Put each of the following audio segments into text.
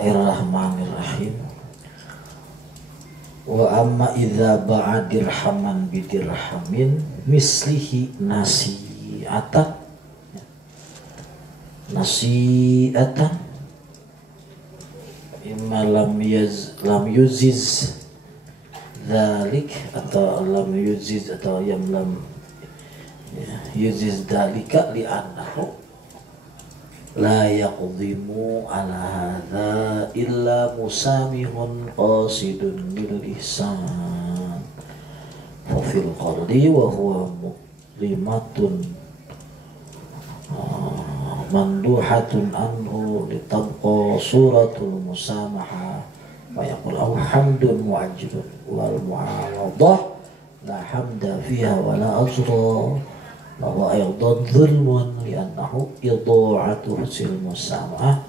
Bismillahirrahmanirrahim. Wa amma idza ba'a dirhaman bidirhamin mislihi nasi'atan imma lam yuziz dzalik atau lam yuziz atau yang lam yuziz dzalika li annahu la yaqdimu ala hadza illa musamihun qasidun lil ihsan fa fil qalbi wa huwa mulimatun manduhatun anhu litabqa suratul musamaha wa yaqul hamdun mu'ajjidun wal mu'awadah la hamda fiha wa la ajra bahwa aydan zulmun li'annahu idha'atu husil musamah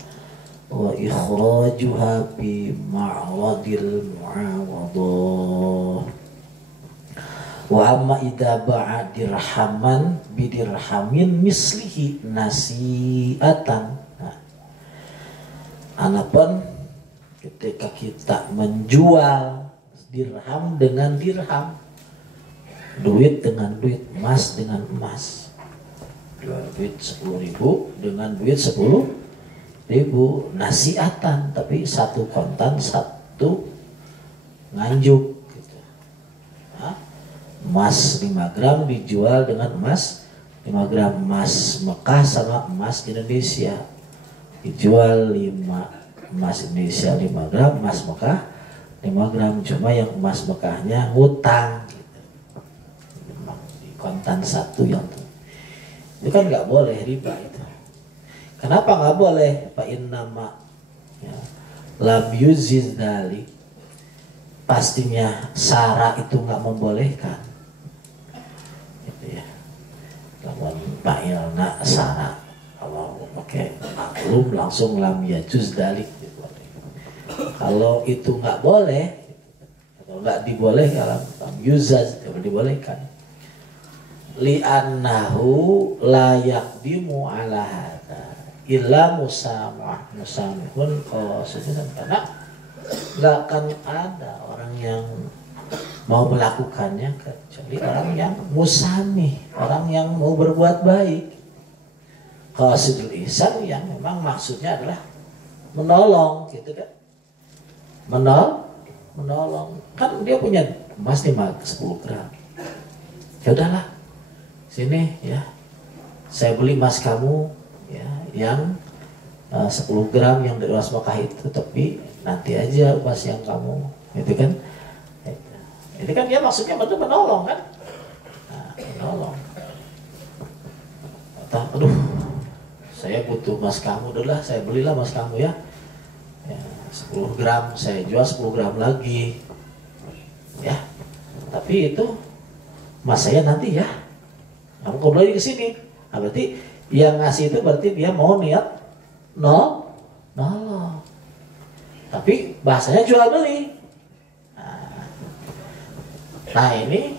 wa ikhrajuha bi ma'radil mu'awadah. Wa amma idza ba'a dirhaman bidirhamin mislihi nasi'atan. Anapun ketika kita menjual dirham dengan dirham, duit dengan duit, emas dengan emas, duit 10.000 dengan duit 10.000, nasi'atan, tapi satu kontan satu nganjuk gitu. Emas 5 gram dijual dengan emas 5 gram, emas Mekah sama emas Indonesia dijual 5, emas Indonesia 5 gram, emas Mekah 5 gram, cuma yang emas Mekahnya ngutang gitu. Kontan satu yang itu kan nggak boleh, riba itu. Kenapa nggak boleh? Fa innama ya, lam yuziz dalik, pastinya syara itu nggak membolehkan gitu ya. Lawan fa'ilna syara, kalau pakai maklum langsung lam yajuz dalik gitu. Kalau itu nggak boleh atau nggak dibolehkan, lam yuzaz tidak dibolehkan, li'annahu la yaqdimu ala hadza illa musamihun qasidun, karena nggak akan ada orang yang mau melakukannya kecuali orang yang musamih, orang yang mau berbuat baik, qasidul ihsan, yang memang maksudnya adalah menolong gitu kan, menolong. Kan dia punya emas 10 gram, ya udahlah, sini ya, saya beli emas kamu ya yang 10 gram yang dari emas Mekah itu, tapi nanti aja emas yang kamu itu kan. Ini kan dia maksudnya betul menolong kan, menolong. Aduh, saya butuh emas kamu, udahlah saya belilah emas kamu ya, 10 gram, saya jual 10 gram lagi ya, tapi itu emas saya nanti ya, kamu kembali ke sini. Nah, berarti yang ngasih itu berarti dia mau niat nolong. Tapi bahasanya jual beli. Nah ini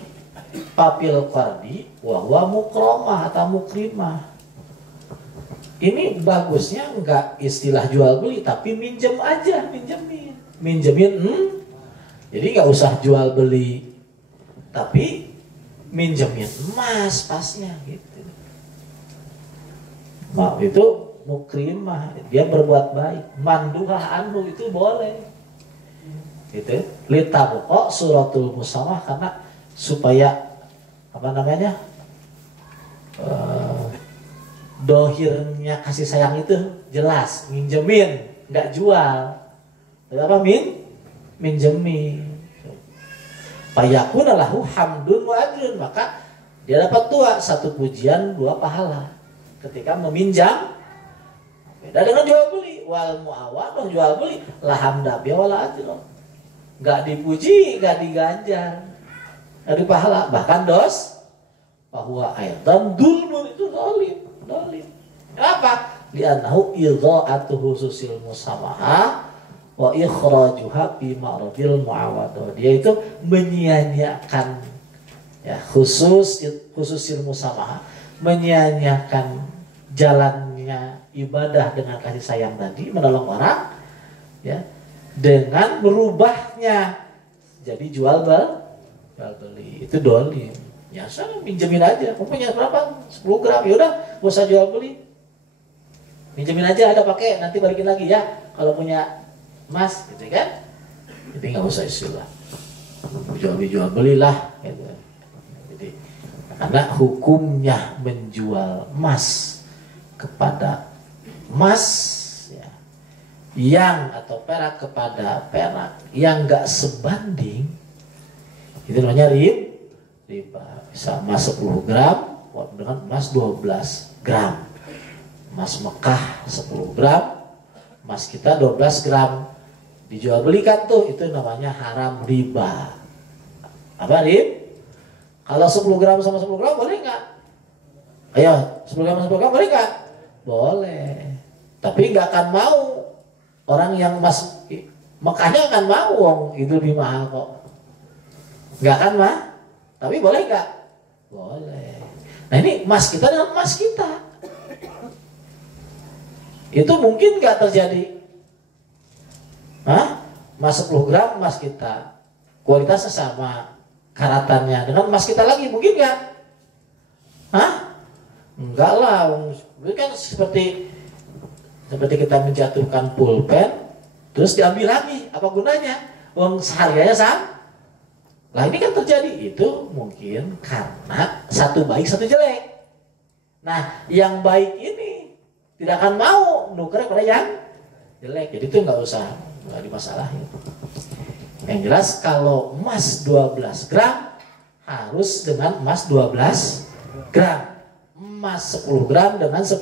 papil qardi wa huwa mukramah atau mukrimah. Ini bagusnya enggak istilah jual beli, tapi minjem aja, minjemin. Jadi enggak usah jual beli, tapi minjemin emas pasnya gitu. Nah, itu mukrimah, dia berbuat baik. Manduhah anu itu boleh. Gitu. Litabqa suratul musamah, karena supaya apa namanya? Dohirnya kasih sayang itu jelas, minjemin, enggak jual. Apa minjemin. Fayakuna lahu hamdun wa ajrun, maka dia dapat 2, 1 pujian 2 pahala ketika meminjam. Beda dengan jual beli, wal muawadah jual beli la hamda bi wala ajrun, enggak dipuji, enggak diganjar, enggak di pahala, bahkan dos. Bahwa ayatan dulmun itu zalim. Kenapa? Li'annahu idha'atu hususil musamaha wa ikhrajuha bi ma'radil mu'awadah. Dia itu menyia-nyiakan ya, khususil musamaha, menyia-nyiakan jalannya ibadah dengan kasih sayang tadi, menolong orang, ya, dengan merubahnya jadi jual beli. Itu dolim. Ya saya pinjemin aja, kamu punya berapa? 10 gram, yaudah gak usah jual beli, pinjemin aja, ada pakai, nanti balikin lagi ya kalau punya emas, gitu kan. Jadi nggak usah istilah jual belilah gitu. Jadi karena hukumnya menjual emas kepada emas ya, yang atau perak kepada perak yang nggak sebanding, itu namanya riba. Bisa emas 10 gram dengan emas 12 gram, emas Mekah 10 gram, emas kita 12 gram, dijual belikan tuh, itu namanya haram riba. Apa kalau 10 gram sama 10 gram boleh nggak? Ayo 10 gram sama 10 gram boleh nggak? Boleh. Tapi nggak akan mau orang yang emas Mekahnya akan mau, wong itu lebih mahal kok. Nggak akan mah. Tapi boleh nggak? Boleh. Nah ini emas kita dengan emas kita. Itu mungkin nggak terjadi. Emas 10 gram emas kita, kualitasnya sama, karatannya dengan emas kita lagi, mungkin nggak? Enggak lah. Itu kan seperti kita menjatuhkan pulpen, terus diambil lagi, apa gunanya? Uang seharganya sama. Lah ini kan terjadi, itu mungkin karena satu baik satu jelek. Nah yang baik ini tidak akan mau nuker pada yang jelek, jadi itu nggak dimasalahin. Yang jelas kalau emas 12 gram harus dengan emas 12 gram, emas 10 gram dengan 10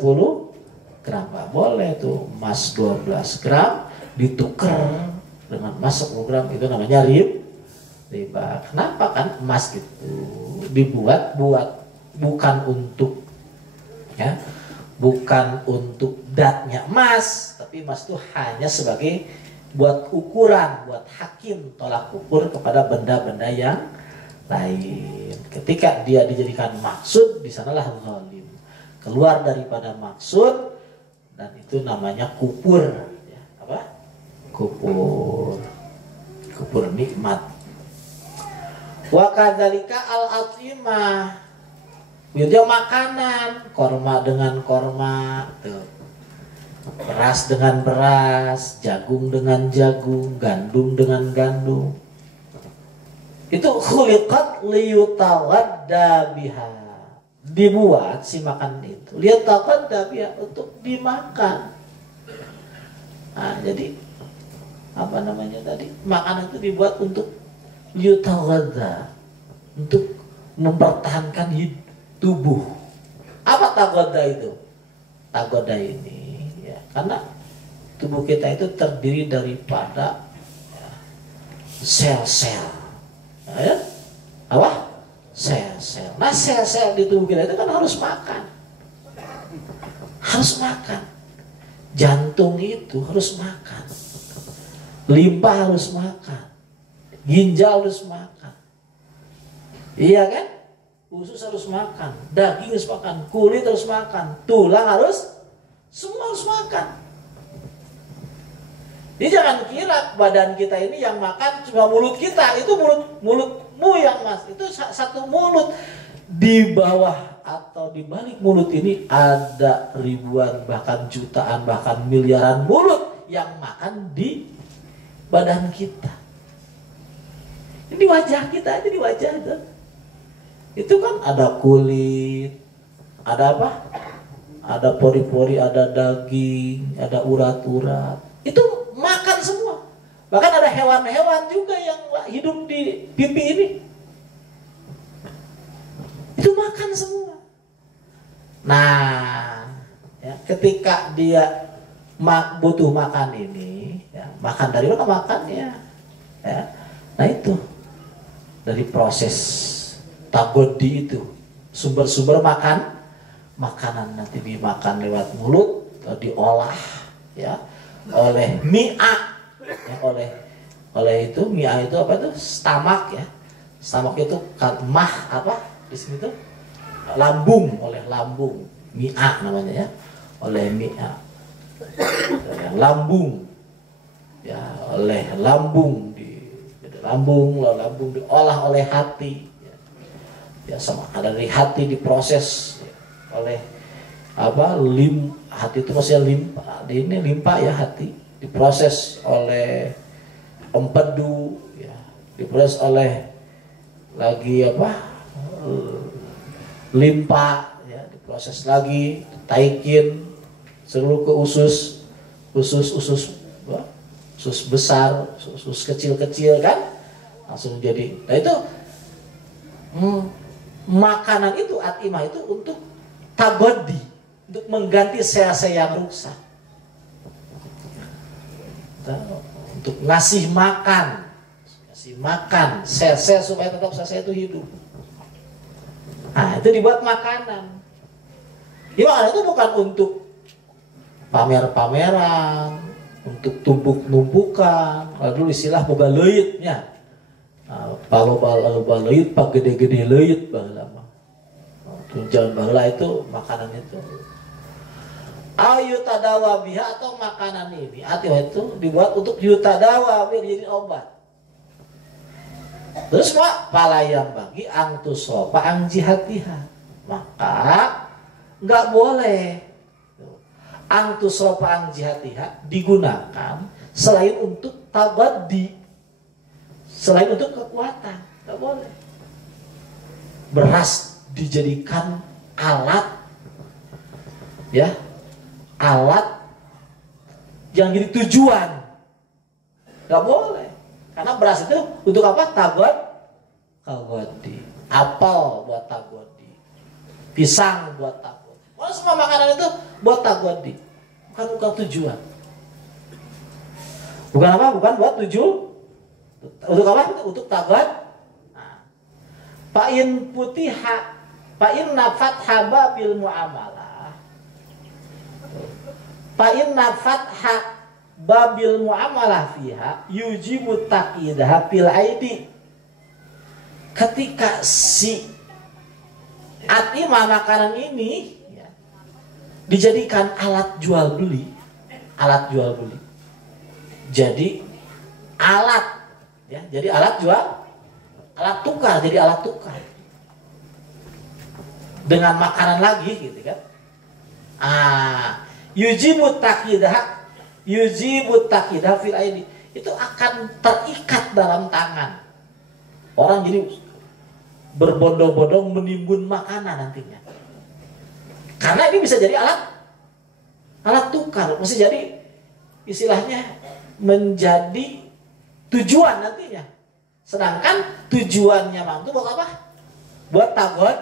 gram, nggak boleh tuh emas 12 gram ditukar dengan emas 10 gram, itu namanya riba. Kenapa? Kan emas itu dibuat bukan untuk bukan untuk datnya emas, tapi emas itu hanya sebagai buat ukuran, buat hakim tolak ukur kepada benda-benda yang lain. Ketika dia dijadikan maksud, di sanalah zalim. Keluar daripada maksud, dan itu namanya kupur. Ya, apa? Kupur nikmat. Wa kadzalika al-atimah, itu makanan, korma dengan korma, tuh. Beras dengan beras, jagung dengan jagung, gandum dengan gandum. Itu khuliqat liyutawadda biha, dibuat si makan itu liyutawadda biha, untuk dimakan. Nah, jadi apa namanya tadi? Makanan itu dibuat untuk liyutawadda, untuk mempertahankan tubuh. Apa tagoda itu? Tagoda ini ya, karena tubuh kita itu terdiri daripada sel-sel. Ya, apa? Sel-sel. Nah, sel-sel di tubuh kita itu kan harus makan. Harus makan. Jantung itu harus makan. Limpa harus makan. Ginjal harus makan. Iya kan? Usus harus makan, daging harus makan, kulit harus makan, tulang harus, semua harus makan. Jadi jangan kira badan kita ini yang makan cuma mulut kita, itu mulutmu yang mas, itu satu mulut. Di bawah atau di balik mulut ini ada ribuan, bahkan jutaan, bahkan miliaran mulut yang makan di badan kita. Ini wajah kita aja, di wajah itu kan ada kulit, ada apa? Ada pori-pori, ada daging, ada urat-urat. Itu makan semua. Bahkan ada hewan-hewan juga yang hidup di pipi ini. Itu makan semua. Nah, ya, ketika dia butuh makan ini, ya, makan dari mana makannya? Ya, nah itu dari proses tagodi itu, sumber-sumber makanan nanti dimakan lewat mulut, diolah ya oleh mi'a, ya, oleh itu mi'a itu apa itu? Stamak ya. Stamak itu kan mah apa? Di sini tuh lambung, oleh lambung, mi'a namanya ya. Oleh mi'a. Yang lambung. Ya, oleh lambung, lalu lambung diolah oleh hati, ya sama ada dari hati diproses oleh hati itu maksudnya limpa ya, hati diproses oleh empedu, ya, diproses oleh lagi limpa, ya, diproses lagi taikin seluruh ke usus besar, usus kecil-kecil kan langsung jadi. Nah itu makanan itu atimah itu untuk tabadi, untuk mengganti sel-sel yang rusak, untuk ngasih makan sel-sel supaya tetap sel-sel itu hidup. Nah itu dibuat makanan. Ya, makanan itu bukan untuk pamer-pameran, untuk tumpuk-tumpukan. Lalu istilah boga leutnya. Balo leut pak gede-gede leut baheula mah. Tujuan baheula itu makanan itu. Yutadawa biha, atau makanan ini itu dibuat untuk yutadawa biar jadi obat. Terus palayam bagi angtusopa angjihatiha, maka nggak boleh angtusopa angjihatiha digunakan selain untuk tabadi, selain untuk kekuatan, nggak boleh. Beras dijadikan alat, ya, alat yang jadi tujuan, nggak boleh. Karena beras itu untuk apa? Tabadi. Apel buat tabadi, pisang buat tabadi. Semua makanan itu buat tabadi, bukan tujuan. Bukan apa? Bukan buat untuk apa? Untuk tabad. Fa'in putiha, fa'in nafat haba bil muamalah. Fa'in nafat babil muamalah fiha yujibu taqidah fil aidi. Ketika si atimah makanan ini, ya, dijadikan alat jual beli, jadi alat, ya, jadi alat tukar dengan makanan lagi, gitu kan? Yujibu taqidah fil aidi, itu akan terikat dalam tangan. Orang jadi berbondong-bondong menimbun makanan nantinya. Karena ini bisa jadi alat tukar, mesti jadi istilahnya menjadi tujuan nantinya. Sedangkan tujuannya itu buat apa? Buat tabad.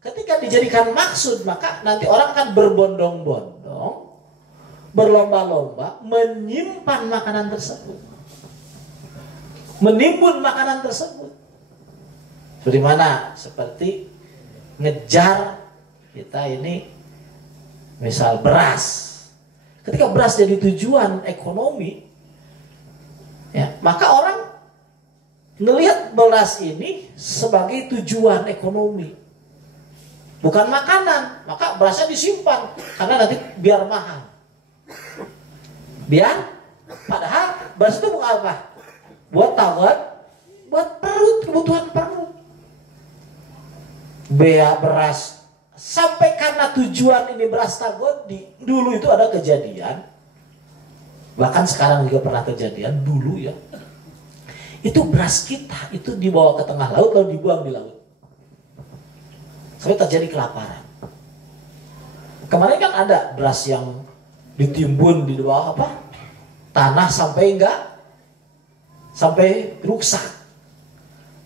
Ketika dijadikan maksud, maka nanti orang akan berbondong-bondong, berlomba-lomba menyimpan makanan tersebut, menimbun makanan tersebut. Seperti mana? Seperti ngejar kita ini, misal beras. Ketika beras jadi tujuan ekonomi, ya, maka orang ngelihat beras ini sebagai tujuan ekonomi, bukan makanan. Maka berasnya disimpan karena nanti biar mahal. Padahal beras itu bukan apa? Buat tabad, buat perut, kebutuhan perut. Beras sampai karena tujuan ini beras tabadi. Dulu itu ada kejadian, bahkan sekarang juga pernah kejadian dulu, ya. Itu beras kita itu dibawa ke tengah laut lalu dibuang di laut sampai terjadi kelaparan. Kemarin kan ada beras yang ditimbun di bawah tanah sampai rusak.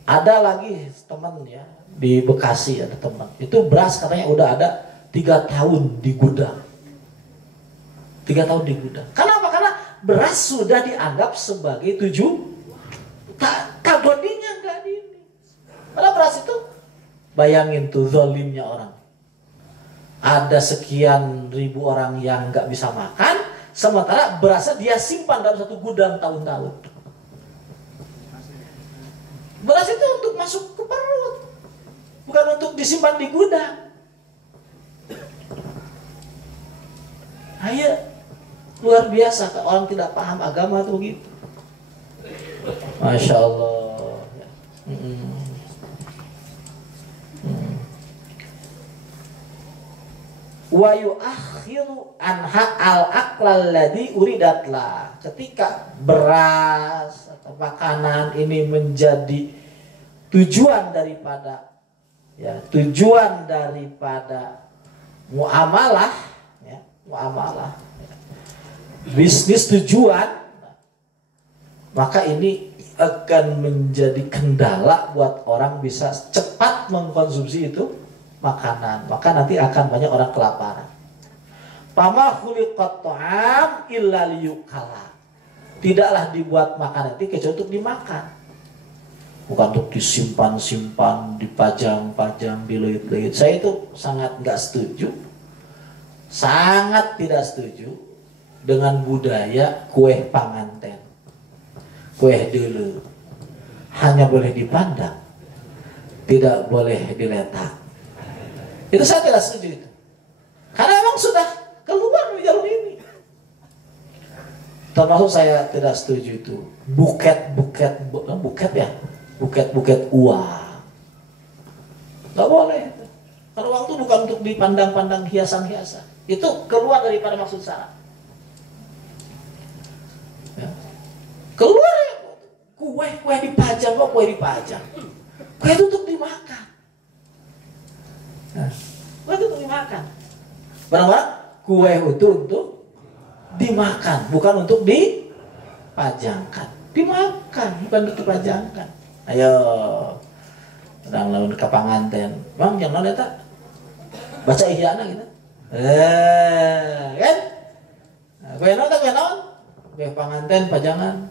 Ada lagi teman, ya, di Bekasi ada teman, itu beras katanya udah ada 3 tahun di gudang. 3 tahun di gudang. Kenapa? Karena beras sudah dianggap sebagai tabadinya enggak di ini. Padahal beras itu, bayangin tuh zalimnya orang. Ada sekian ribu orang yang nggak bisa makan, sementara berasnya dia simpan dalam satu gudang tahun-tahun. Beras itu untuk masuk ke perut, bukan untuk disimpan di gudang. Ayo, luar biasa, orang tidak paham agama itu begitu. Masya Allah. Wa yuakhiru anha al-aqlal ladzi uridatlah. Ketika beras atau makanan ini menjadi tujuan daripada muamalah, ya, muamalah, bisnis tujuan, maka ini akan menjadi kendala buat orang bisa cepat mengkonsumsi itu makanan, maka nanti akan banyak orang kelaparan. Pama khuliqat ta'am illa liyukala. Tidaklah dibuat makanan itu kecuali untuk dimakan. Bukan untuk disimpan-simpan, dipajang-pajang, diluit-luit. Saya itu sangat nggak setuju, sangat tidak setuju dengan budaya kue panganten, kue dulu. Hanya boleh dipandang, tidak boleh diletak. Itu saya tidak setuju itu. Karena memang sudah keluar dari jalur ini. Termasuk saya tidak setuju itu buket uang. Gak boleh. Karena uang itu bukan untuk dipandang-pandang hiasan-hiasan. Itu keluar daripada maksud syarat. Ya. Keluar ya. Kue dipajang, kok kue dipajang. Kue itu untuk dimakan. Nah, kue itu untuk dimakan. Barang-barang kue itu untuk dimakan, bukan untuk dipajangkan. Dimakan, bukan untuk dipajangkan. Ayo, orang lawan ke panganten. Bang, yang mana tak? Baca ihyana gitu. Kan? Kue non tak kue non? Kue panganten pajangan.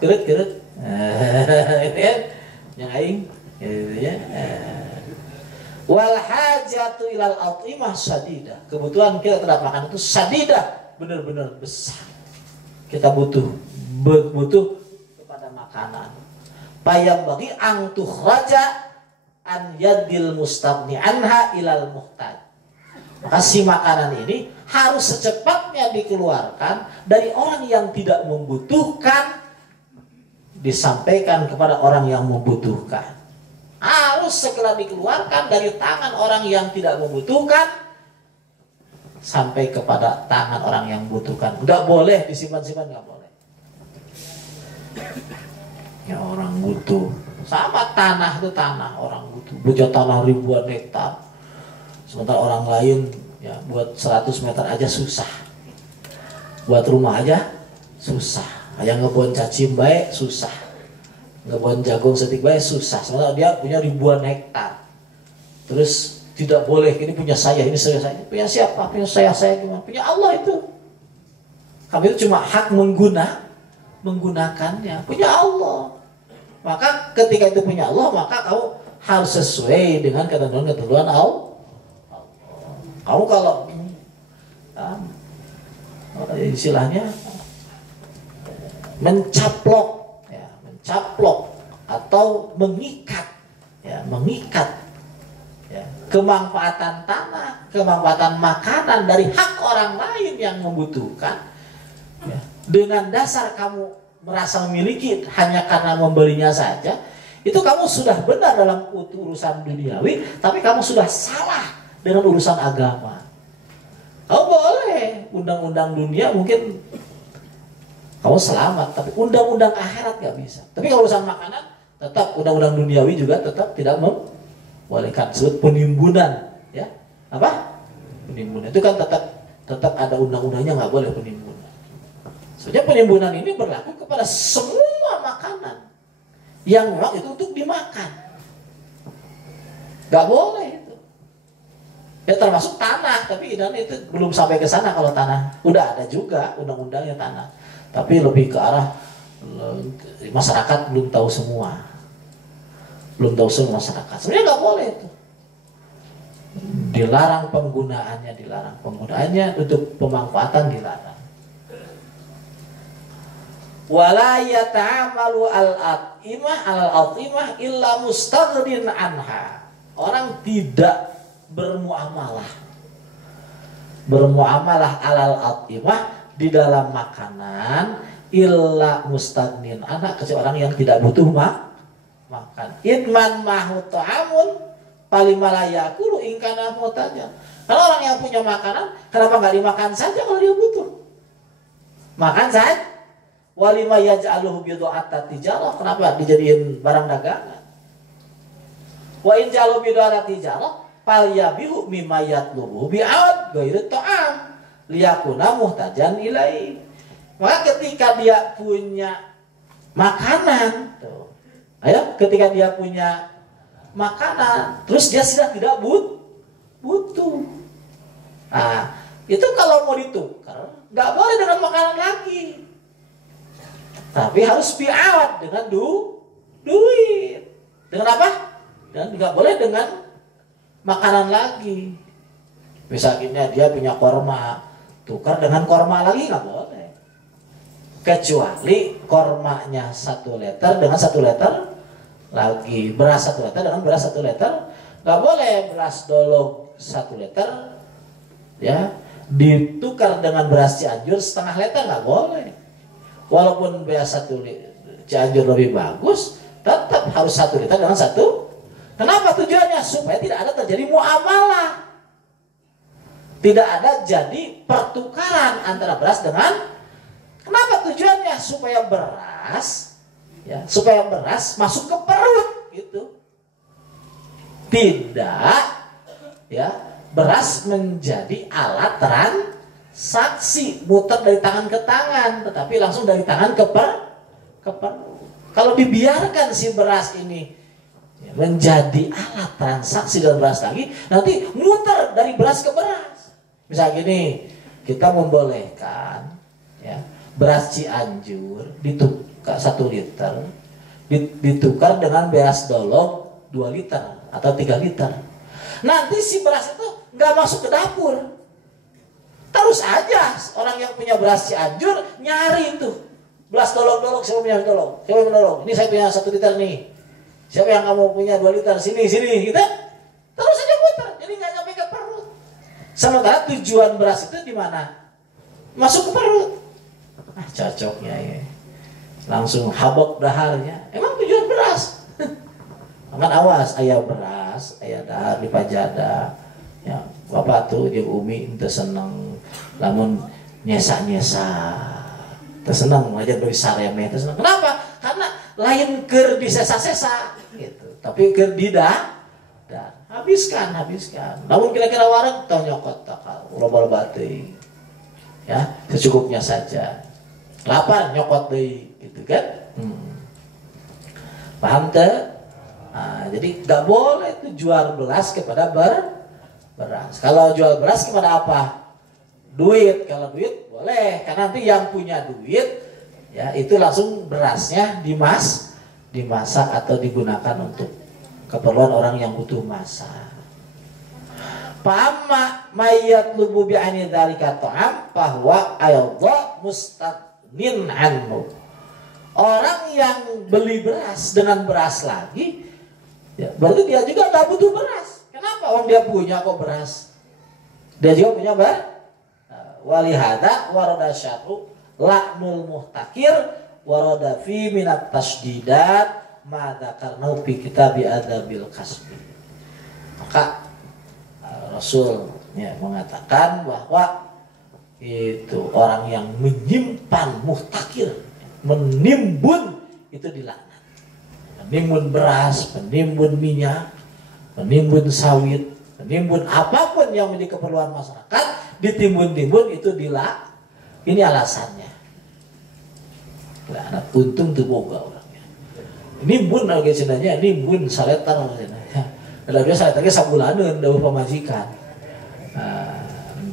Kerut. Itu kan? Yang aing, gitu ya. Wal hajatu ilal atimah sadidah. Kebutuhan kita terhadap makan itu sadidah, benar-benar besar. Kita butuh kepada makanan. Payam bagi ang tukhraja an yadil mustaghni anha ilal muhtaj. Maka si makanan ini harus secepatnya dikeluarkan dari orang yang tidak membutuhkan, disampaikan kepada orang yang membutuhkan. Harus segera dikeluarkan dari tangan orang yang tidak membutuhkan sampai kepada tangan orang yang membutuhkan. Nggak boleh disimpan-simpan, nggak boleh. Ya orang butuh. Sama tanah itu tanah, orang butuh. Punya tanah ribuan hektar. Sementara orang lain ya buat 100 meter aja susah. Buat rumah aja susah. Yang ngebon cacing baik susah. Ngebon jagung setik baik susah. Sementara dia punya ribuan hektar. Terus tidak boleh, ini punya saya, ini saya. Punya siapa? Punya saya gimana? Punya Allah itu. Kami itu cuma hak menggunakannya. Punya Allah. Maka ketika itu punya Allah, maka kamu harus sesuai dengan ketentuan Allah. Kamu kalau istilahnya mencaplok atau mengikat kemanfaatan tanah, kemanfaatan makanan dari hak orang lain yang membutuhkan, ya, dengan dasar kamu merasa memiliki hanya karena membelinya saja, itu kamu sudah benar dalam urusan duniawi, tapi kamu sudah salah dengan urusan agama. Kamu boleh undang-undang dunia mungkin kamu selamat, tapi undang-undang akhirat gak bisa. Tapi kalau urusan makanan, tetap undang-undang duniawi juga tetap tidak membolehkan. Sebut penimbunan, ya apa? Penimbunan itu kan tetap ada undang-undangnya, nggak boleh penimbunan. Sebenarnya penimbunan ini berlaku kepada semua makanan yang memang itu untuk dimakan. Nggak boleh itu. Ya termasuk tanah, tapi itu belum sampai ke sana kalau tanah. Udah ada juga undang-undangnya tanah. Tapi lebih ke arah masyarakat belum tahu semua. Belum tahu semua masyarakat. Sebenarnya nggak boleh itu. Dilarang penggunaannya untuk pemanfaatan dilarang. Wala yata'amalu al-atimah illa mustaghnin anha. Orang tidak bermuamalah alal atimah di dalam makanan illa mustagnin anak kecuali orang yang tidak butuh makan. Idman mahu ta'amun palimalayakulu ingkana mutaja. Kalau orang yang punya makanan, kenapa nggak dimakan saja kalau dia butuh? Makan saja. Walima yaj'aluhu bidu'ata tijarah, kenapa dijadiin barang dagangan? Wa in ja'alu bidu'ata tijarah falyabihu mimma yatlubu bi'ad ghairu ta'am liyakuna muhtajan ilai. Maka ketika dia punya makanan, tuh. Ayo, ketika dia punya makanan, terus dia sudah tidak butuh. Nah, itu kalau mau ditukar, nggak boleh dengan makanan lagi. Tapi harus bi'awad dengan duit. Dengan apa? Dan nggak boleh dengan makanan lagi. Misalnya dia punya korma, tukar dengan korma lagi nggak boleh. Kecuali kormanya 1 liter dengan 1 liter lagi, beras 1 liter dengan beras 1 liter. Nggak boleh beras dolog 1 liter ya ditukar dengan beras Cianjur setengah liter, nggak boleh. Walaupun beras 1 Cianjur lebih bagus, tetap harus 1 liter dengan 1. Kenapa tujuannya? Supaya tidak ada terjadi muamalah, tidak ada jadi pertukaran antara beras dengan. Kenapa tujuannya? Supaya beras, ya, supaya beras masuk ke perut, gitu. Tidak, ya, beras menjadi alat transaksi, muter dari tangan ke tangan, tetapi langsung dari tangan ke perut. Kalau dibiarkan si beras ini ya, menjadi alat transaksi dan beras lagi, nanti muter dari beras ke beras. Misalnya gini, kita membolehkan ya, beras Cianjur ditukar 1 liter ditukar dengan beras dolog 2 liter atau 3 liter. Nanti si beras itu nggak masuk ke dapur. Terus aja orang yang punya beras Cianjur nyari itu beras dolog-dolog, siapa punya dolog? Siapa punya dolog? Ini saya punya 1 liter nih. Siapa yang kamu punya 2 liter? Sini, gitu. Terus aja muter, jadi nggak nyampe ke perut. Sementara tujuan beras itu di mana? Masuk ke perut. Ah, cocoknya ya. Langsung habok daharnya. Emang tujuan beras. Kan awas, ayah beras, ayah dahar di pajada. Ya, bapak tuh jeung Umi teu seneng lamun nyesa-nyesa. Teu seneng aja dari sareme teu seneng. Kenapa? Karena lain keur disesa-sesa gitu. Tapi keur didah dan habiskan. Namun kira-kira wareg tong nyokot takal loba-loba teuing. Ya, secukupnya saja. Lapar nyokot deui gitu kan. Paham teu? Nah, jadi nggak boleh itu jual beras kepada beras. Kalau jual beras kepada apa? Duit. Kalau duit boleh, karena nanti yang punya duit ya itu langsung berasnya dimasak atau digunakan untuk keperluan orang yang butuh masak. Pama mayat lubu bi'ani dzalika ta'am bahwa ayadha mustagnin anhu. Orang yang beli beras dengan beras lagi ya, berarti dia juga tak butuh beras. Kenapa? Orang dia punya kok beras. Dia juga punya beras. Walihada warada syarru la'nul muhtakir warada fi minat tasdidat ma dzakarna fi kitabi adabil kasbi. Maka Rasul ya, mengatakan bahwa itu orang yang menyimpan muhtakir, menimbun, itu dilaknat. Menimbun beras, menimbun minyak, menimbun sawit, menimbun apapun yang menjadi keperluan masyarakat, ditimbun-timbun itu dilak. Ini alasannya. Nah, untung tuh boga orangnya. Nimbun lagi cenanya, nimbun saletar cenanya. Kalau dia saletarnya sabulaneun dawuh pamajikan.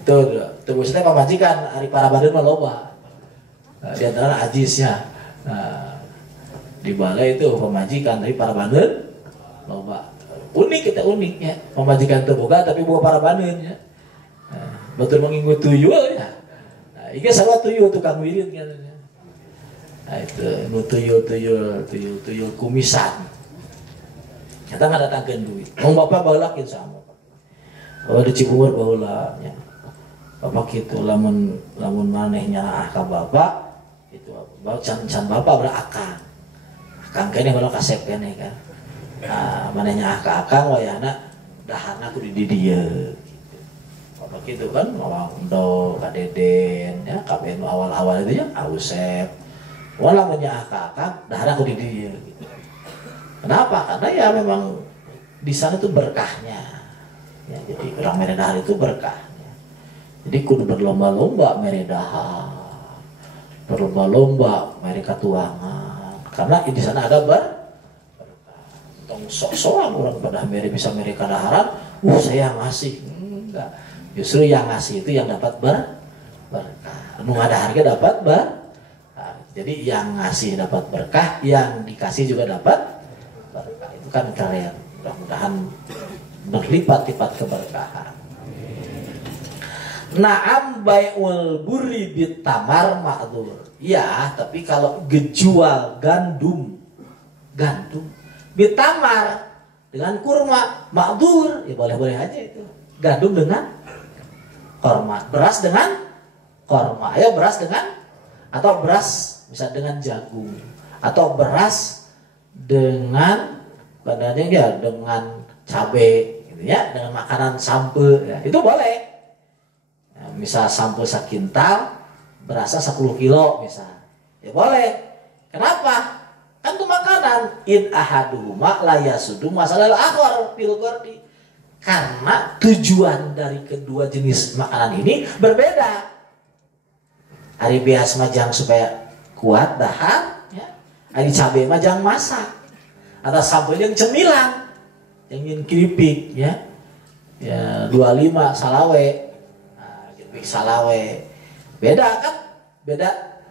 Itu maksudnya pamajikan hari para badan mah loba. Di antara ajisnya. Di balai itu pemajikan dari para badan loba. Unik kita uniknya. Pemajikan itu boga tapi boga para badan ya. Betul menginggu tuyul ya. Iga sarua tuyul tukang wirid kan. Itu nu tuyul kumisan. Kita nggak datangkan duit. Mau bapak baulakin sama. Kalau di Cibubur baula, ya. Bapak gitu, lamun maneh nyarah ka bapak, Itu bawa can bapak berakang. Akang kene kalau kasep kene kan. Nah, manehnya akang wayahna daharna kudu di dieu. Begitu kan, Mawando, Kak Deden, ya, KPN awal-awal itu ya, Ausep. Walau punya akak, dah aku di dia. Gitu. Kenapa? Karena ya memang di sana itu berkahnya. Ya, jadi orang meredahar itu berkahnya. Jadi kudu berlomba-lomba meredahar, berlomba-lomba mereka tuangan. Karena di sana ada berkah. Tong sok-sokan orang pada bisa mereka daharan, saya ngasih. Enggak. Justru yang ngasih itu yang dapat berkah. Nu ada harga dapat berkah. Jadi yang ngasih dapat berkah, yang dikasih juga dapat berkah. Itu kan kalian. Mudah-mudahan berlipat-lipat keberkahan. Naam bai'ul burri bitamar ma'dzur. Ya, tapi kalau gejual gandum bitamar dengan kurma ma'dzur, ya boleh-boleh aja itu. Gandum dengan korma, beras dengan korma, ya beras dengan, atau beras bisa dengan jagung, atau beras dengan padanya ya dengan cabai, gitu ya, dengan makanan sampe, ya, itu boleh. Ya, misal sampe sakintal, berasnya 10 kilo misal, ya boleh. Kenapa? Kan itu makanan. In ahaduhuma la yasudu masalah akhar fil qardi. Karena tujuan dari kedua jenis makanan ini berbeda. Ari bias majang supaya kuat dahar, ya. Ari cabai majang masak. Atau sampai yang cemilan, yang ingin keripik, ya. Ya 25 salawe. Nah, keripik salawe. Beda kan?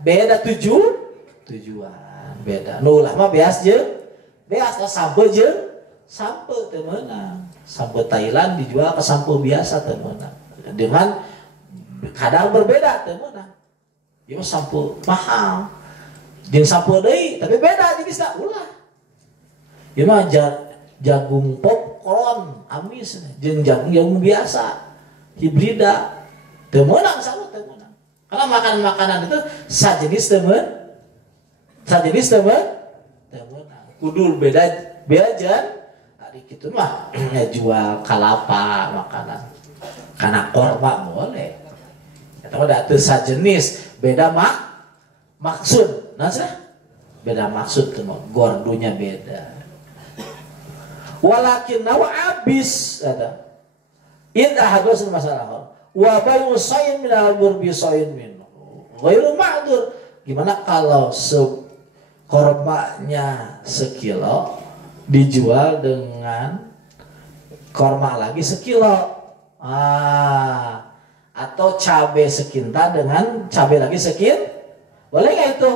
Beda tujuan. Beda. Nu ulah mah beas jeung beas sampai jeung sampo teu meunang. Sampo Thailand dijual ke sampo biasa teu meunang. Dengan kadar berbeda teu meunang. Ieu sampo mahal. Jeung sampo deui tapi beda jenisna ulah. Ieu mah jagung popcorn amis jeung jagung biasa hibrida teu meunang sama teu meunang. Karena makanan-makanan itu sajenis teu meunang. Kudu beda beajan. Gitu mah jual kalapa makanan karena korma boleh atau ada tuh sajenis beda maksud beda maksud tuh gordunya beda walakin nawa abis ada indah hadus masalah wa bayu sayin min al-burbi sayin min ghairu ma'dur. Gimana kalau kormanya sekilo dijual dengan korma lagi sekilo, atau cabai sekintal dengan cabai lagi boleh nggak itu?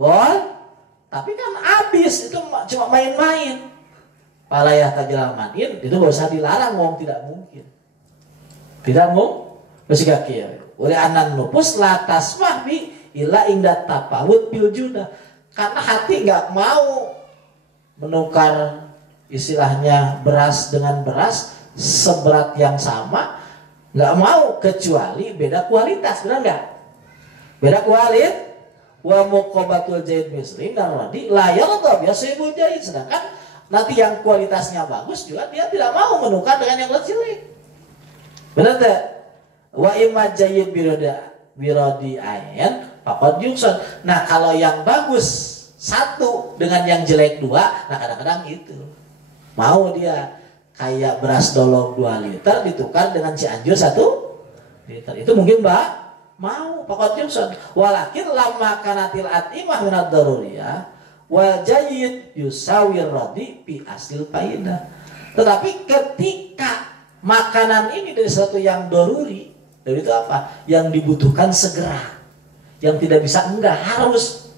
Boleh, tapi kan habis itu cuma main-main. Palayah tajal manin itu gak usah dilarang, wong tidak mungkin. Tidak mungkin, masih kaki ya. Oleh anan nupus latas mahbi ila indah tapawut piljuda, karena hati nggak mau menukar istilahnya beras dengan beras seberat yang sama, nggak mau kecuali beda kualitas, benar nggak? Beda kualitas. Wa muqabatul jahid muslim dan radi layar atau biasa ibu jahid, sedangkan nanti yang kualitasnya bagus juga dia tidak mau menukar dengan yang jelek, benar tak? Wa imma jahid birodi ayen pakot yukson. Nah kalau yang bagus satu dengan yang jelek dua, nah kadang-kadang itu mau dia kayak beras dolog 2 liter ditukar dengan Cianjur 1 liter, itu mungkin mau pakot yukson. Walakin lama kanatil atimah minad daruriyah wa jayyid yusawir radi pi asil faidah. Tetapi ketika makanan ini dari sesuatu yang doruri, dari itu apa? Yang dibutuhkan segera, yang tidak bisa enggak harus,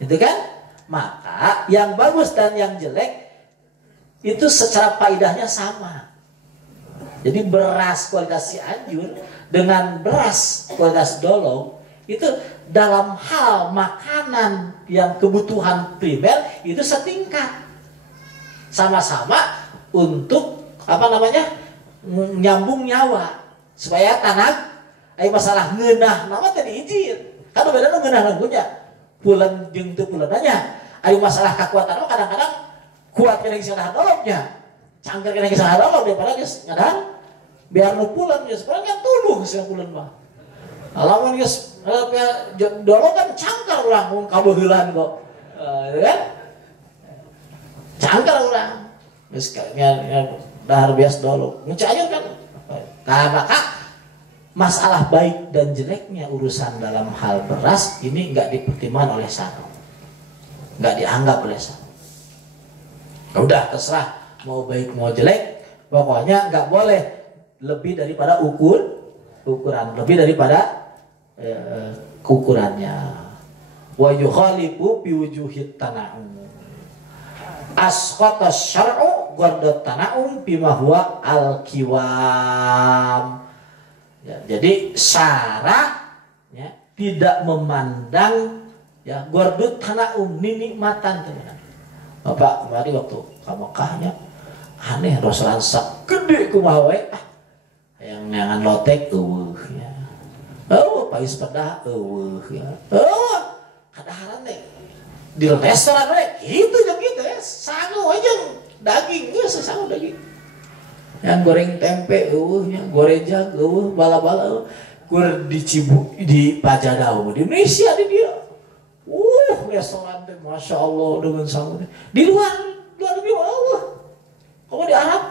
itu kan? Maka yang bagus dan yang jelek itu secara faedahnya sama. Jadi beras kualitas Cianjur dengan beras kualitas dolog itu dalam hal makanan yang kebutuhan primer itu setingkat, sama-sama untuk nyambung nyawa supaya tanah masalah ngeunah nama tadi izin kan beda ngeunah lagunya pulen jeung teu pulenanya. Aya masalah kekuatan kadang-kadang kuat kena geus ngadahan dolognya. Cangker kena geus ngadahan dolog daripada geus ngadahan biar nu pulen geus paling kan tuluh geus pulen mah. Lamun geus dolog kan cangker urang mun kabeuheulan kok. Kan? Cangker urang. Geus dahar bias dolog. Mun cayun kan. Nah, maka masalah baik dan jeleknya urusan dalam hal beras ini nggak dipertimbangkan oleh syara, nggak dianggap oleh syara. Udah terserah mau baik mau jelek, pokoknya nggak boleh lebih daripada ukuran, lebih daripada ukurannya. Wa yukhalifu fi wujuhit tana'um. Asqata syar'u ghardat tana'um bima huwa al-qiwam. Ya, jadi syara ya, tidak memandang ya gordut tanaum nikmatan teman. Bapak kemarin waktu ke Mekahnya aneh rosalan sak gede kumaha we yang nyangan lotek ya. Pais pedah ya. Kadaharan teh di restoran we kitu jeung kitu ya sangu aja daging geus sangu daging. Yang goreng tempe, yang gorejak, bala-bala, gur di Cibuk, di Pajadau, di Indonesia di dia, restoran teh, masya Allah dengan sangu. Di luar negeri Allah, kamu di Arab,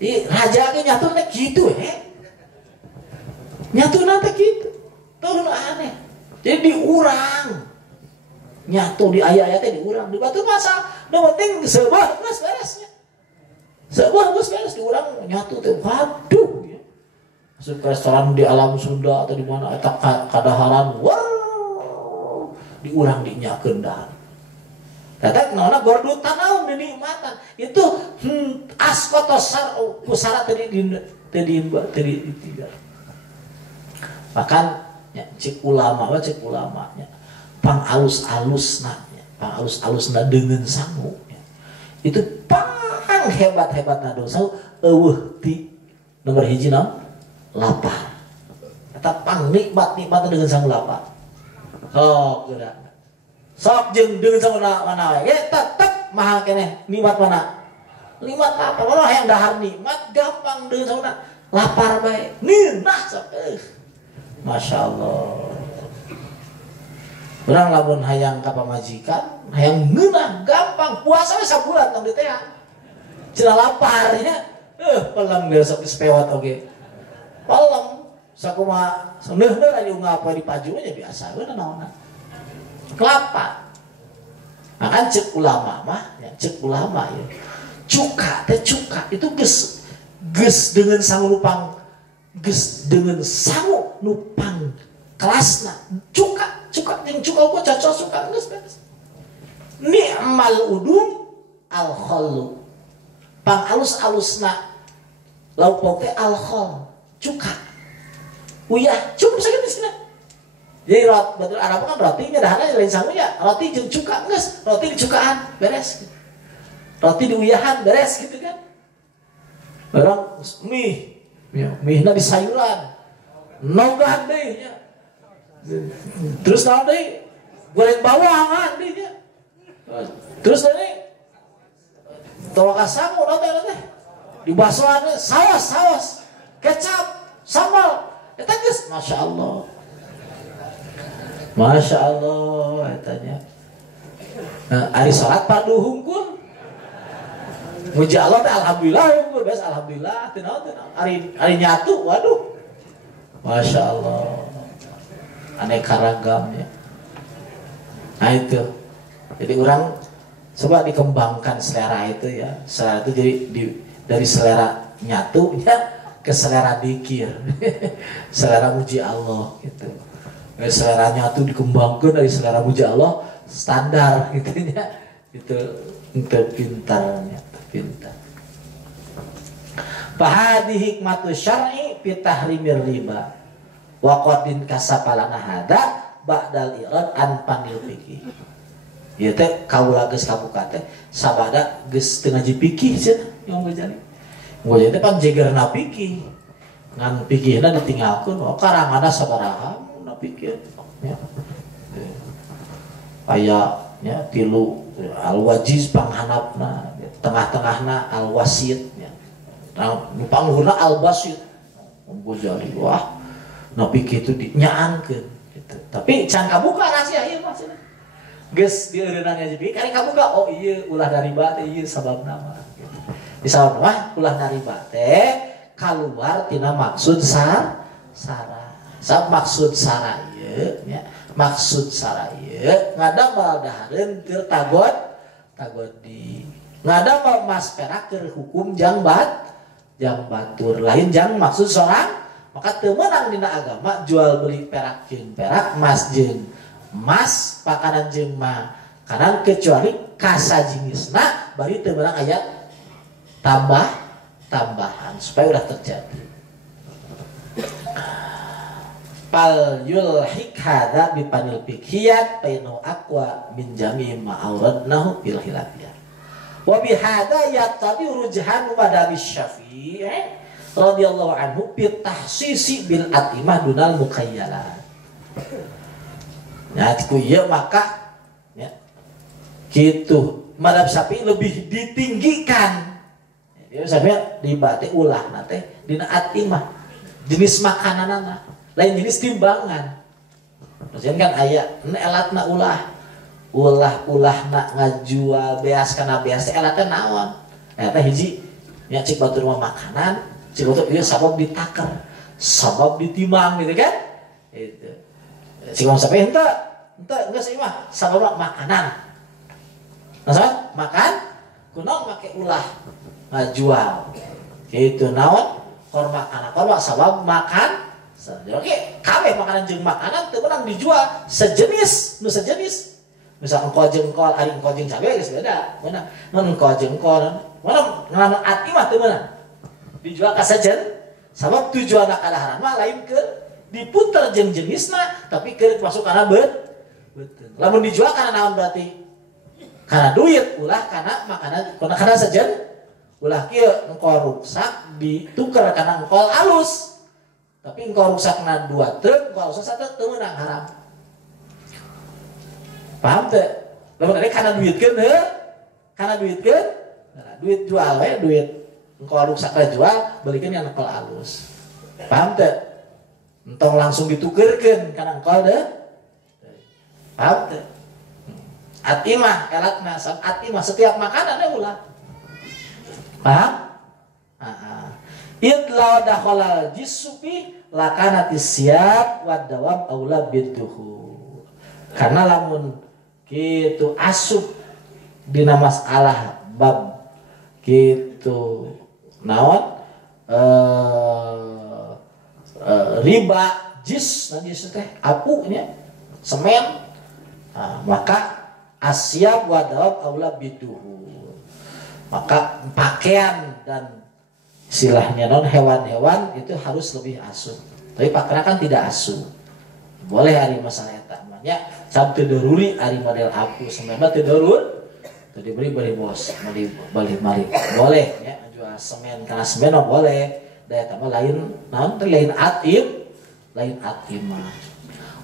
di raja ke nyatu teh gitu, nyatu nanti gitu, tuh aneh. Jadi diurang, nyatu di ayat-ayatnya diurang, di batu masa, udah penting sebah, beresnya. Sebuah bus beres diurang nyatu teh waduh ya. Masuk ke restoran di alam Sunda atau di mana eta kadaharan wow diurang dinyakeun dahar. Eta naonna gordut tanaum dinikmatan. Itu asqata syar'u kusara tadi tidak. Bahkan ya, cek ulamanya pang alus-alusna dengan sangu ya. Itu hebat dosa ti nomor hiji naon lapar eta pang nikmat dengan sang lapar sok jeung dengan sang mana we tetep mahal keneh nikmat mana lapar mana hayang dahar nikmat gampang dengan sang lapar bae ninah sok Masya Allah. Urang lamun hayang ka pamajikan hayang ngeunah gampang puasa we sabulan tong teh cenah lapar ya. Pelem besok sepewat oge. Pelem sakumaha seuneuh-neuh aya ngapa di paju aja biasa we naonna. Kelapa. Makan cek ulama mah, ya cek ulama ya. Cuka itu geus dengan sangu nupang geus dengan sangu nupang kelasna. Cuka jeung cuka gua cocok suka geus beres. Ni'mal udum al khallu. Pang alus-alusna lauk pauk teh alkohol cuka uyah cukup sakit di sini. Jadi betul Arab kan rotinya dahana lain sangunya roti jeung cuka geus roti dicukaan beres roti diuyahan beres gitu kan. Barang mihna di sayuran nogah deui nya terus naon deui goreng bawangan deui nya terus deui tolak sangu teh di basoan saus kecap sambal eta geus masya Allah etanya. Ari salat padu hungkul muji Allah teh alhamdulillah hungkul beres alhamdulillah teu naon ari nyatu waduh masya Allah aneka ragamnya. Nah itu jadi orang coba dikembangkan selera itu ya. Selera itu jadi dari selera nyatunya ke selera dikir. Selera muji Allah gitu. Dari selera nyatu dikembangkan dari selera muji Allah standar gitu ya. Itu untuk pintarnya, pintar. Fahadi hikmatu syar'i fi tahrimir riba. Wa qadin kasapalana hada ba'dal irad an panggil fikih. Ieu teh kaula geus kabuka teh sabada geus teu ngaji fikih cenah yang ngajari. Ngajari teh pan jegerna fikih. Ngan fikihna ditinggalkeun karanganna sabaraha na fikih. Ya. aya nya tilu al-wajiz panghanapna, tengah-tengahna al-wasit nya. Nu pangluhurna al-basit. Ghazali wah nepi kitu dinyaankeun gitu. Tapi can kabuka rahasia ieu mah cenah. Geus dieureunannya jadi kali kabuka oh ieu ulah nariba teh ieu sababna mah gitu. Di sababna mah ulah nariba teh kaluar tina maksud sara. Sab maksud sara ieu nya. Maksud sara ieu ngadamel dahareun keur tagodi. Ngadamel mas perak keur hukum jang batur lain jang maksud seorang maka teu meunang dina agama jual beli perak jeung perak emas jeung emas pakanan jeung makanan kecuali kasajinisna bari teu meunang aya tambahan supaya udah terjadi. Pal yulhik hadza bi panil fikhiyat bainu aqwa min jami' ma auradnahu fil khilafiyah. Wa bi hadza yaqtadi rujhan madhab Syafi'i radhiyallahu anhu bi tahsisi bil atimah dunal mukhayyalat. Nah, ku ieu maka ya kitu madhab Syafi'i lebih ditinggikan. Ya sampai dibate ulah teh dina atimah jenis makananana lain jenis timbangan. Maksudnya kan aya elatna ulah ngajual beas kana beas teh elatna naon? Eta hiji nya cik batur mah makanan, cik batur ieu sabab ditaker, sabab ditimang gitu kan? Itu. Cik mah sampai henteu geus ieu mah sabab makanan. Nah, makan kunaon make ulah ngajual. Gitu naon? Kor makanan, kor sabab makan. Oke, kabeh makanan jeung makanan teu meunang dijual sejenis, nu sejenis. Misal engkol jengkol, ari engkol jeung cabe geus beda. Meunang mun engkol jengkol, meunang ngalamun ati mah teu meunang. Dijual ka sejen, sabab tujuanna kadaharan mah lain ke diputer jeung jenisna, tapi keur masuk kana beuteung. Lamun dijual kana naon berarti? Kana duit, ulah kana makanan, kana sejen. Ulah kieu engkol ruksak dituker kana engkol alus. Tapi engkau rusakna 2 truk, engkau rusak 1 teu meunang haram. Paham teu? Lamun ari kana duitkeun heuh? Kana duitkeun? Nah, duit jual we, duit engkau rusak jual, belikeun yang engkau alus. Paham teu? Entong langsung ditukeurkeun kana engkau deh. Paham teu? Atimah elatna, atimah setiap makanan teh ulah. Paham? Idlaw dakhalal jisupi lakanatis siyab wad dawam aula biduhu. Karena lamun kitu asup dina masalah bab kitu naon riba jis teh apu nya semen maka asyab wad dawam aula biduhu. Maka pakaian dan istilahnya non hewan-hewan itu harus lebih asuh. Tapi pakra kan tidak asuh. Boleh hari masalah eta namanya sabtu daruri hari model apu semema teu darur teu diberi beli bos beli mari. Boleh ya jual semen karena semen mah boleh. Da eta mah lain naon teh lain atimah.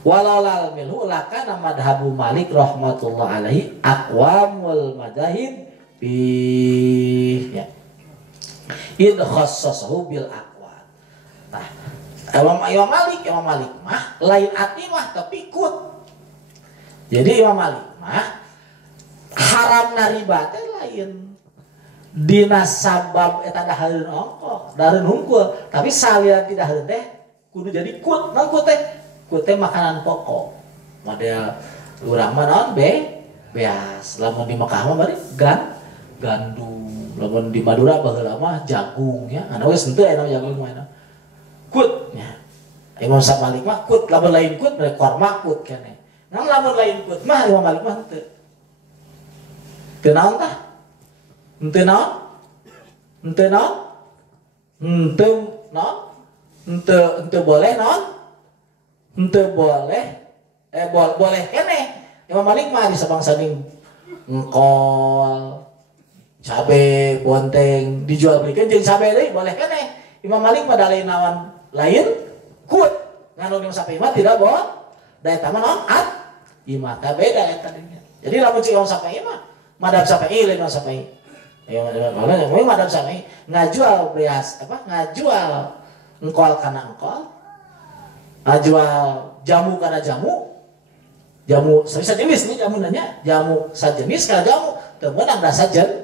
Walau lal milhu lakana madhabu Malik rahmatullah alaihi aqwamul madahib bi ya. In khassasahu bil aqwat. Nah, Imam Malik mah lain atimah tapi kut. Jadi Imam Malik mah haramna riba teh lain dina sabab eta dahareun ongkoh, dahareun hungkul, tapi salira tidak dahareun teh kudu jadi kut. Naon kut teh? Kut teh makanan pokok. Model urang mah naon beas. Lamun di Mekah mah bari gandum. Lamun di Madura baheula mah jagung ya. Anu geus henteu aya jagung mah. Kut nya. Imam Malik mah kut, lamun lain kut bari korma kut keneh. Namun lamun lain kut mah Imam Malik mah henteu. Teu naon tah? Henteu naon? Henteu naon? Henteu naon? Henteu boleh naon? Henteu boleh. Boleh keneh. Imam Malik mah disabang-sabing engkol cabe bonteng dijual belikan jeung cabe deui boleh keneh. Imam Malik pada lain naon lain kut. Ngan Imam Syafi'i mah tidak boleh. Da eta mah naon imah teh beda ya tadinya. Jadi lamun cik Imam Syafi'i mah madhab Syafi'i lain Imam Syafi'i. Ya madhab Syafi'i ngajual beas ngajual engkol kana engkol. Ngajual jamu kana jamu. Jamu sajenis nih jamu nanya, jamu sajenis kana jamu teu meunang da sajenis.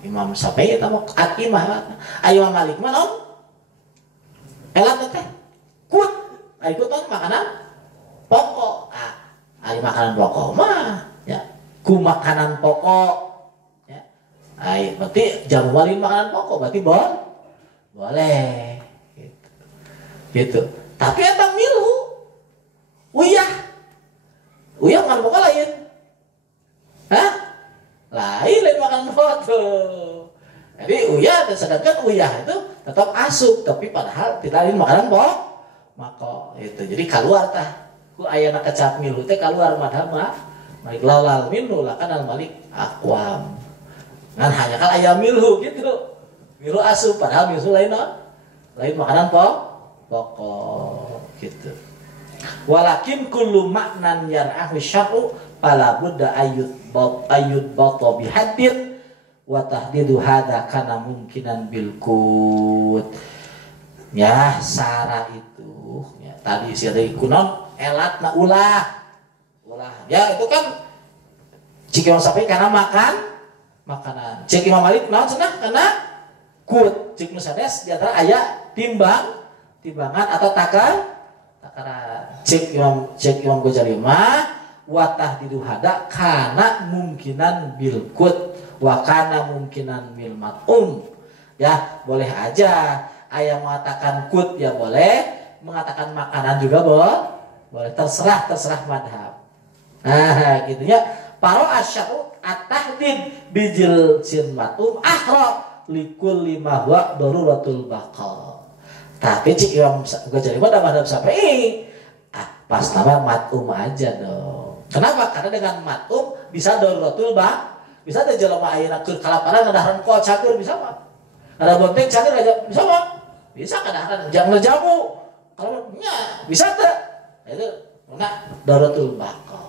Imam Syafi'i eta mah imah. Imam Malik mah naon? Elat teh. Kut. Ai kut makanan pokok. Ari makanan pokok mah ya ku makanan pokok ya. Ai berarti jamu walin makanan pokok berarti boleh gitu. Tapi eta milhu uyah makanan pokok lain. Hah? Lain makanan pokok tuh. Jadi uyah sedangkan uyah itu tetap asup tapi padahal tidak lain makanan pokok itu. Jadi keluar tah ku ayana kecap milhu teh keluar madhab Malik lalal minhu lakan al Malik aqwam. Ngan hanya kan aya milhu gitu. Milhu asup padahal milhu lain makanan pokok gitu. Walakin kullu maknan yar'ahu syar'u fala budda ayyud bata bihaddin wa tahdidu hadza kana mungkinan bil qut. Ya sara itu ya tadi sia deui kunon elatna ulah. Ya itu kan cik Imam Syafi'i karena makanan. Cik Imam Malik naon cenah karena kut. Cik nu sanes di antara aya timbangan atau takaran. Cik Imam Ghazali mah wa tahdidu hada kana mungkinan bil kut wa kana mungkinan bil mat'um. Ya, boleh aja aya mengatakan kut ya boleh, mengatakan makanan juga boleh, terserah madhab. Nah, gitu ya. Paro asy'u at-tahdid bijil sin matum ahra likulli ma huwa daruratul baqa. Tapi cik Imam Ghazali mah madhab Syafi'i. Pas nama matum aja dong. Kenapa? Karena dengan matum bisa daruratul baqa. Bisa teh jelema ayeuna keur kalaparan ngadaharan kol cager bisa mah. Ada bonteng cager aja bisa mah. Bisa kadaharan jangan jamu. Kalau nya bisa teh. Itu mana daruratul baqa.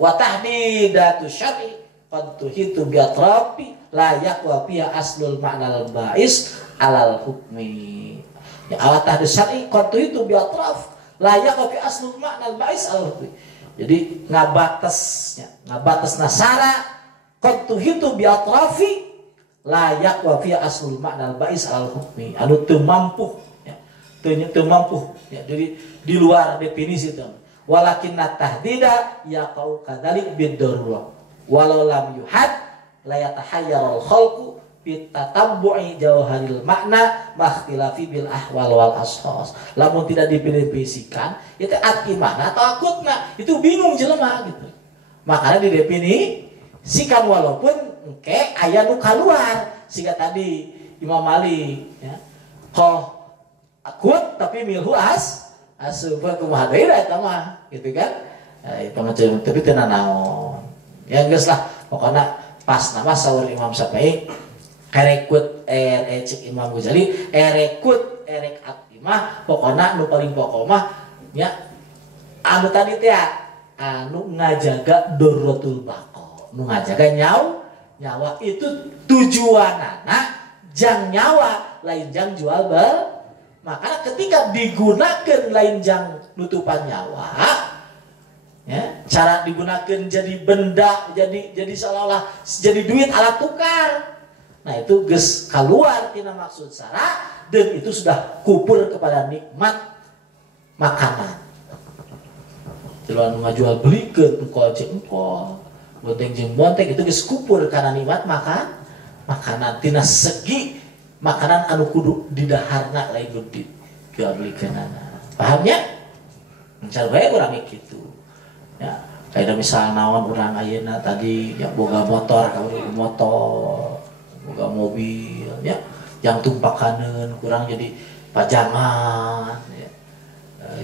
Wa tahdidatu syar'i qad tuhitu bi atrafi la yaqwa fiha aslul ma'nal ba'is alal hukmi. Ya wa tahdid syar'i qad tuhitu bi atraf la yaqwa fi aslul ma'nal ba'is alal hukmi. Jadi ngabatas nasara qad tuhitu bi atrafi la yaqwa fiha aslul ma'nal ba'is alal hukmi. Anu teu mampu ya. Teu mampu ya. Jadi di luar definisi itu. Walakin tahdida yaqau kadzalik bid-darurah walau lam yuhad la yatahayyarul khalqu bi tatabbu'i jawharil makna makhtilafi bil ahwal wal ashas. Lamun tidak didefinisikan itu arti mana atau akutna itu bingung jelema gitu. Makanya didefinisikan walaupun engke aya nu kaluar siga tadi Imam Malik ya. Qah akut tapi milhu asupa kumaha deui eta mah gitu kan. Eta mah tapi teu naon. Ya geus lah pokona pas nama saur Imam Syafi'i erekut cik Imam Ghazali erekut erek akimah pokona nu paling pokok mah nya anu tadi teh anu ngajaga daruratul baqa. Nu ngajaga nyawa itu tujuanana jang nyawa lain jang jual bel. Maka ketika digunakan lain jang nutupan nyawa ya, cara digunakan jadi benda jadi seolah-olah jadi duit alat tukar. Nah itu geus keluar tina maksud sara dan itu sudah kupur kepada nikmat makanan. Jalan ngajual belikeun engkol jeung engkol, bonteng jeung bonteng itu geus kupur karena nikmat makanan tina segi makanan anu kudu didaharna lain di keablikeunana. Pahamnya? Mencari bae urang kitu. Ya, kayak misal naon urang ayeuna tadi ya boga motor, boga mobil ya, yang tumpakaneun kurang jadi pajangan ya.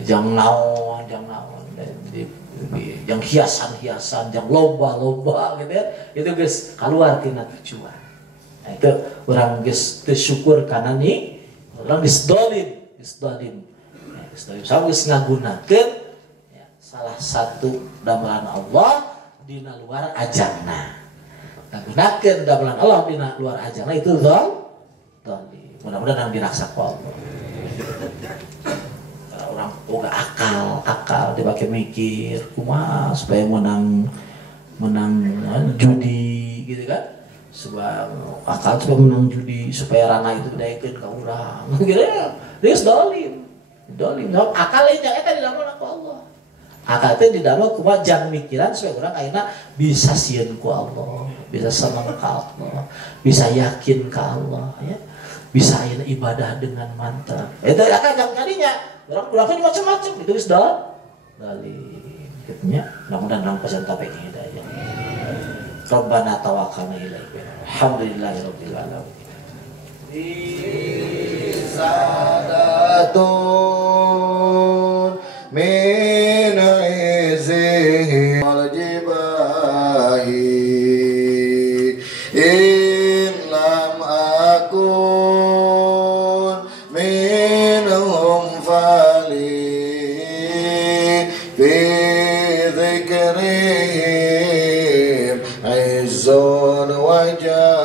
Jang naon yang hiasan-hiasan, yang lomba-lomba gitu ya. Itu geus kaluar tina tujuan. Nah, itu orang geus teu syukur kana ni orang disdolim sama geus ngagunakeun ya, salah satu damelan Allah dina luar ajangna. Nah, gunakeun damelan Allah dina luar ajangna itu zalim. Mudah-mudahan yang diraksa ku Allah. Karena orang boga akal dipakai mikir kumaha supaya menang judi gitu kan. Sebab akal supaya menang judi supaya ranah itu didaekeun ka urang. Gitu ya. Dia zalim. Sebab akal yang eta didamel ku Allah. Akal itu didamel kumaha jang mikiran supaya urang ayeuna bisa sieun ku Allah, bisa seneng ka Allah, bisa yakin ka Allah ya. Bisa ayeuna ibadah dengan mantap. Itu akal jang kadinya. Urang macam-macam itu geus zalim. Kitnya mudah-mudahan urang pesan taufik hidayah. Rabbana tawakkalna ilaika. Alhamdulillahirabbil alamin. Sadatun min izzihi wal jibahi in lam akun minhum fali fi dhikrihim izzun wajah